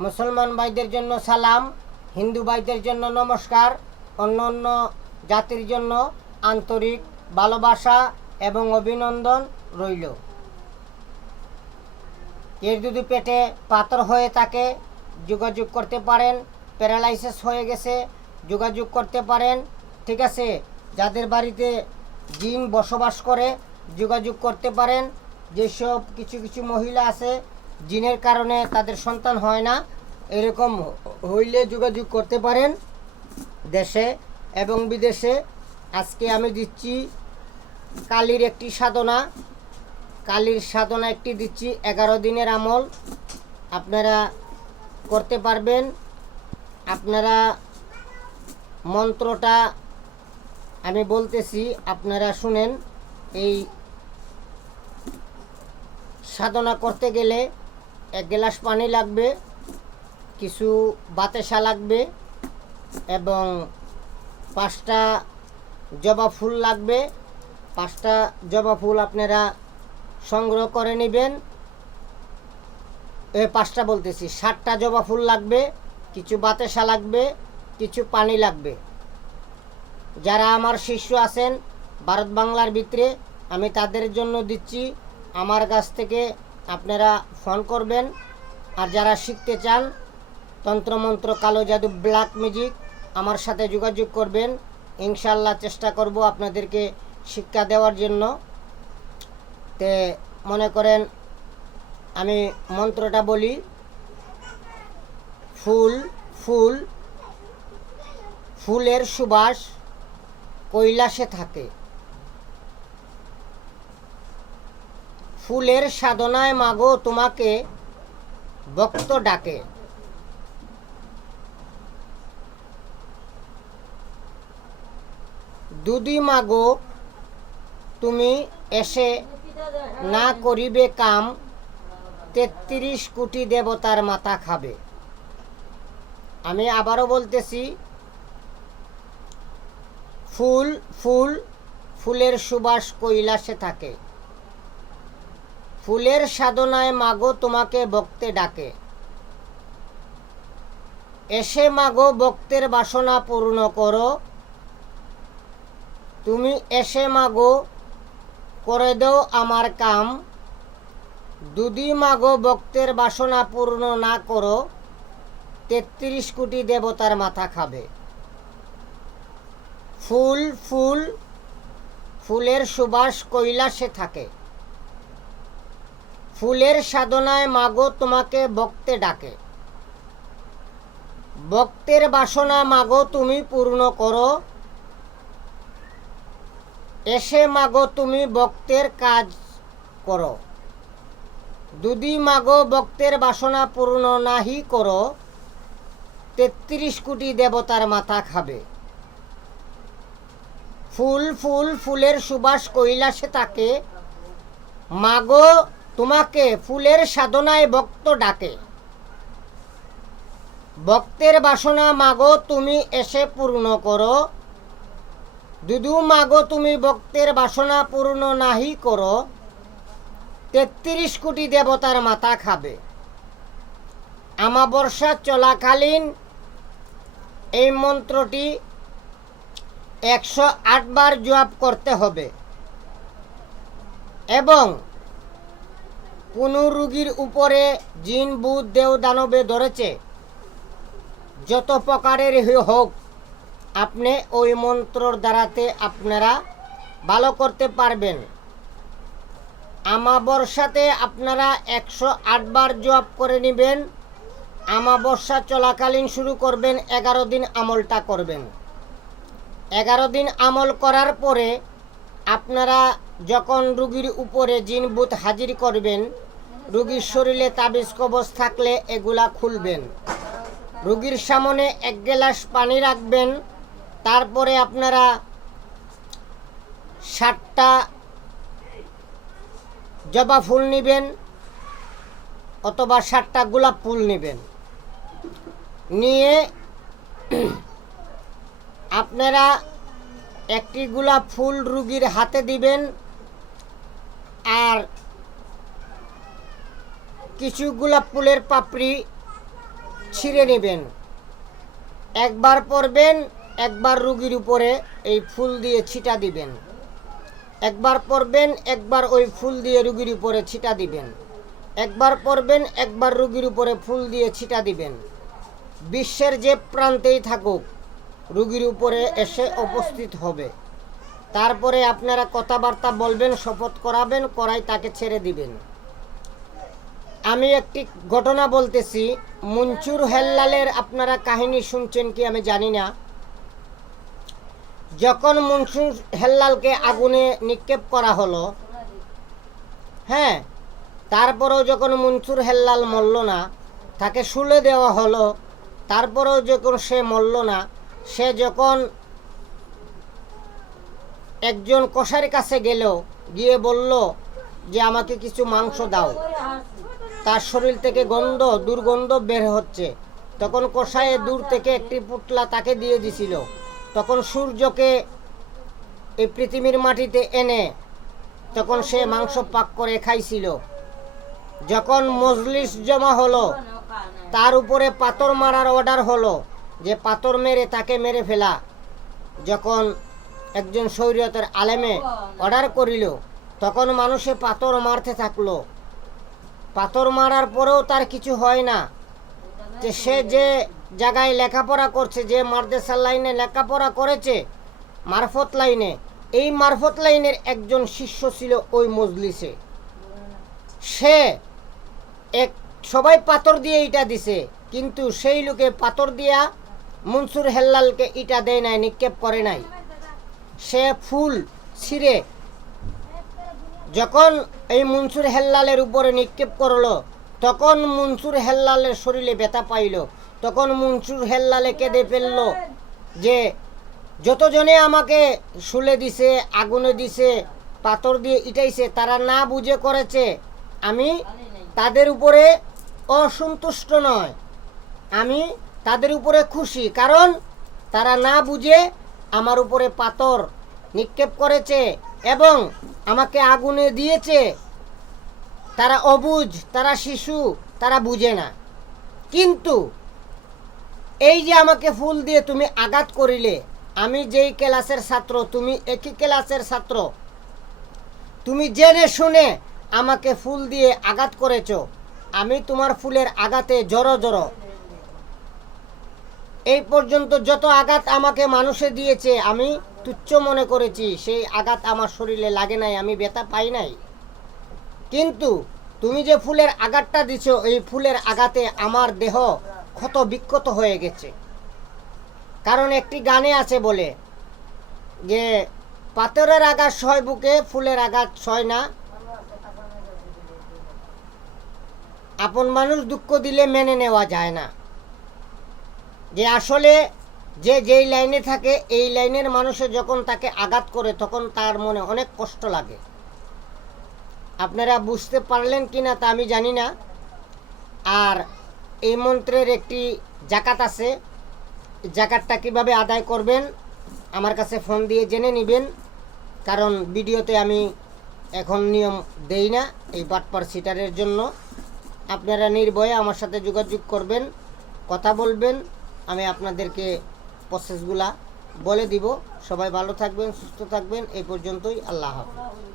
মুসলমান ভাইদের জন্য সালাম, হিন্দু ভাইদের জন্য নমস্কার, অন্য অন্য জাতির জন্য আন্তরিক ভালোবাসা এবং অভিনন্দন রইল। এর যদি পেটে পাথর হয়ে থাকে যোগাযোগ করতে পারেন, প্যারালাইসিস হয়ে গেছে যোগাযোগ করতে পারেন, ঠিক আছে। যাদের বাড়িতে জিন বসবাস করে যোগাযোগ করতে পারেন। যেসব কিছু কিছু মহিলা আছে জিনের কারণে তাদের সন্তান হয় না, এরকম হইলে যোগাযোগ করতে পারেন দেশে এবং বিদেশে। আজকে আমি দিচ্ছি কালীর একটি সাধনা, কালীর সাধনা একটি দিচ্ছি 11 দিনের আমল আপনারা করতে পারবেন। আপনারা মন্ত্রটা আমি বলতেছি, আপনারা শুনেন। এই সাধনা করতে গেলে 1 গ্লাস পানি লাগবে, কিছু বাতাসা লাগবে এবং 5টা জবা ফুল লাগবে। 5টা জবা ফুল আপনারা সংগ্রহ করে নেবেন। 5টা বলতেছি, 7টা জবা ফুল লাগবে, কিছু বাতাসা লাগবে, কিছু পানি লাগবে। যারা আমার শিষ্য আছেন ভারত বাংলার ভিতরে, আমি তাদের জন্য দিচ্ছি। আমার কাছ থেকে আপনারা ফোন করবেন। আর যারা শিখতে চান তন্ত্রমন্ত্র, কালো জাদু, ব্ল্যাক ম্যাজিক, আমার সাথে যোগাযোগ করবেন। ইনশাল্লাহ চেষ্টা করব আপনাদেরকে শিক্ষা দেওয়ার জন্য। তে মনে করেন আমি মন্ত্রটা বলি। ফুল ফুল ফুলের সুবাস কৈলাসে থাকে, ফুলের সাধনায় মাগো তোমাকে ভক্ত ডাকে। দুদি মাগো তুমি এসে না করিবে কাম, 33 কোটি দেবতার মাথা খাবে। আমি আবারও বলতেছি, ফুল ফুল ফুলের সুবাস কৈলাসে থাকে, ফুলের সাধনায় মাগো তোমাকে ভক্তে ডাকে। এসে মাগো ভক্তের বাসনা পূর্ণ করো, তুমি এসে মাগো করে দাও আমার কাম। দুদি মাগো ভক্তের বাসনা পূর্ণ না করো, 33 কোটি দেবতার মাথা খাবে। ফুল ফুল ফুলের সুবাস কৈলাসে থাকে, ফুলের সাধনায় মাগো তোমাকে ভক্তে ডাকে। ভক্তের বাসনা মাগো তুমি পূর্ণ করো, এসে মাগো তুমি ভক্তের কাজ করো। দুদি মাগো ভক্তের বাসনা পূর্ণ নাহি করো, 33 কোটি দেবতার মাথা খাবে। ফুল ফুল ফুলের সুবাস কৈলাসে থাকে, মাগো তোমাকে ফুলের সাধনায় ভক্ত ডাকে। ভক্তের বাসনা মাগো তুমি এসে পূর্ণ করো, দুদু মাগো তুমি ভক্তের বাসনা পূর্ণ নাহি করো, 33 কোটি দেবতার মাথা খাবে। আমাবস্যা চলাকালীন এই মন্ত্রটি 108 বার জপ করতে হবে এবং কোনো রোগীর উপরে জিন ভূত দেও দানবে ধরেছে, যত প্রকারের হোক, আপনি ওই মন্ত্রর দ্বারাতে আপনারা ভালো করতে পারবেন। আমাবস্যাতে আপনারা 108 বার জপ করে নেবেন। আমাবস্যা চলাকালীন শুরু করবেন, 11 দিন আমলটা করবেন। 11 দিন আমল করার পরে আপনারা যখন রোগীর উপরে জিন ভূত হাজির করবেন, রোগীর শরীরে তাবিজ কবজ থাকলে এগুলা খুলবেন। রোগীর সামনে 1 গ্লাস পানি রাখবেন। তারপরে আপনারা 7টা জবা ফুল নেবেন অথবা 7টা গোলাপ ফুল নেবেন। নিয়ে আপনারা একটি গোলাপ ফুল রোগীর হাতে দিবেন আর কিছু গোলাপ ফুলের পাপড়ি ছিঁড়ে নেবেন। একবার পরবেন, একবার রুগীর উপরে এই ফুল দিয়ে ছিটা দিবেন। একবার পরবেন, একবার ওই ফুল দিয়ে রুগীর উপরে ছিটা দিবেন। একবার পরবেন, একবার রুগীর উপরে ফুল দিয়ে ছিটা দিবেন। বিশ্বের যে প্রান্তেই থাকুক রুগীর উপরে এসে উপস্থিত হবে। তারপরে আপনারা কথাবার্তা বলবেন, শপথ করাবেন, করাই তাকে ছেড়ে দিবেন। আমি একটি ঘটনা বলতেছি। মনসুর হেল্লালের আপনারা কাহিনী শুনছেন কি আমি জানি না। যখন মনসুর হেল্লালকে আগুনে নিক্ষেপ করা হলো, হ্যাঁ, তারপরেও যখন মনসুর হেল্লাল মরল না, তাকে শুলে দেওয়া হলো, তারপরেও যখন সে মরল না, সে যখন একজন কসাইয়ের কাছে গেল, গিয়ে বলল যে আমাকে কিছু মাংস দাও, তার শরীর থেকে দুর্গন্ধ বের হচ্ছে। তখন কসাইয়ে দূর থেকে একটি পুতলা তাকে দিয়ে দিছিল। তখন সূর্যকে এই পৃথিবীর মাটিতে এনে তখন সে মাংস পাক করে খাইছিল। যখন মজলিস জমা হলো, তার উপরে পাথর মারার অর্ডার হলো, যে পাথর মেরে তাকে মেরে ফেলা। যখন একজন শরীয়তের আলেমে অর্ডার করিল, তখন মানুষে পাথর মারতে থাকলো। পাথর মারার পরেও তার কিছু হয় না। যে সে যে জায়গায় লেখাপড়া করছে, যে মাদ্রাসার লাইনে লেখাপড়া করেছে, মারফত লাইনে, এই মারফত লাইনের একজন শিষ্য ছিল ওই মজলিসে। সে সবাই পাথর দিয়ে ইটা দিছে, কিন্তু সেই লোকে পাথর দিয়া মনসুর হেল্লালকে ইটা দেয় নাই, নিক্ষেপ করে নাই। সে ফুল ছিঁড়ে যখন এই মনসুর হেল্লালের উপরে নিক্ষেপ করলো, তখন মনসুর হেল্লালের শরীরে ব্যথা পাইল। তখন মনসুর হেল্লালে কেঁদে ফেলল যে যতজনে আমাকে শুলে দিছে, আগুনে দিছে, পাথর দিয়ে ইটাইছে, তারা না বুঝে করেছে। আমি তাদের উপরে অসন্তুষ্ট নয়, আমি তাদের উপরে খুশি, কারণ তারা না বুঝে আমার উপরে পাথর নিক্ষেপ করেছে এবং আমাকে আগুনে দিয়েছে। তারা অবুঝ, তারা শিশু, তারা বুঝে না। কিন্তু এই যে আমাকে ফুল দিয়ে তুমি আঘাত করিলে, আমি যেই ক্লাসের ছাত্র, তুমি একই ক্লাসের ছাত্র, তুমি জেনে শুনে আমাকে ফুল দিয়ে আঘাত করেছো। আমি তোমার ফুলের আঘাতে জড়ো জড়ো। এই পর্যন্ত যত আঘাত আমাকে মানুষে দিয়েছে আমি তুচ্ছ মনে করেছি, সেই আঘাত আমার শরীরে লাগে নাই, আমি ব্যথা পাই নাই। কিন্তু তুমি যে ফুলের আঘাতটা দিছো, এই ফুলের আঘাতে আমার দেহ ক্ষত বিক্ষত হয়ে গেছে। কারণ একটি গানে আছে বলে যে পাথরের আঘাত সয় বুকে, ফুলের আঘাত সয় না। আপন মানুষ দুঃখ দিলে মেনে নেওয়া যায় না। যে আসলে যে যেই লাইনে থাকে, এই লাইনের মানুষে যখন তাকে আঘাত করে, তখন তার মনে অনেক কষ্ট লাগে। আপনারা বুঝতে পারলেন কি না তা আমি জানি না। আর এই মন্ত্রের একটি জাকাত আছে, জাকাতটা কিভাবে আদায় করবেন আমার কাছে ফোন দিয়ে জেনে নেবেন। কারণ ভিডিওতে আমি এখন নিয়ম দেই না এই বাটপার সিটারের জন্য। আপনারা নির্ভয়ে আমার সাথে যোগাযোগ করবেন, কথা বলবেন, আমি আপনাদেরকে প্রসেসগুলা বলে দিব। সবাই ভালো থাকবেন, সুস্থ থাকবেন। এই পর্যন্তই। আল্লাহ হাফেজ।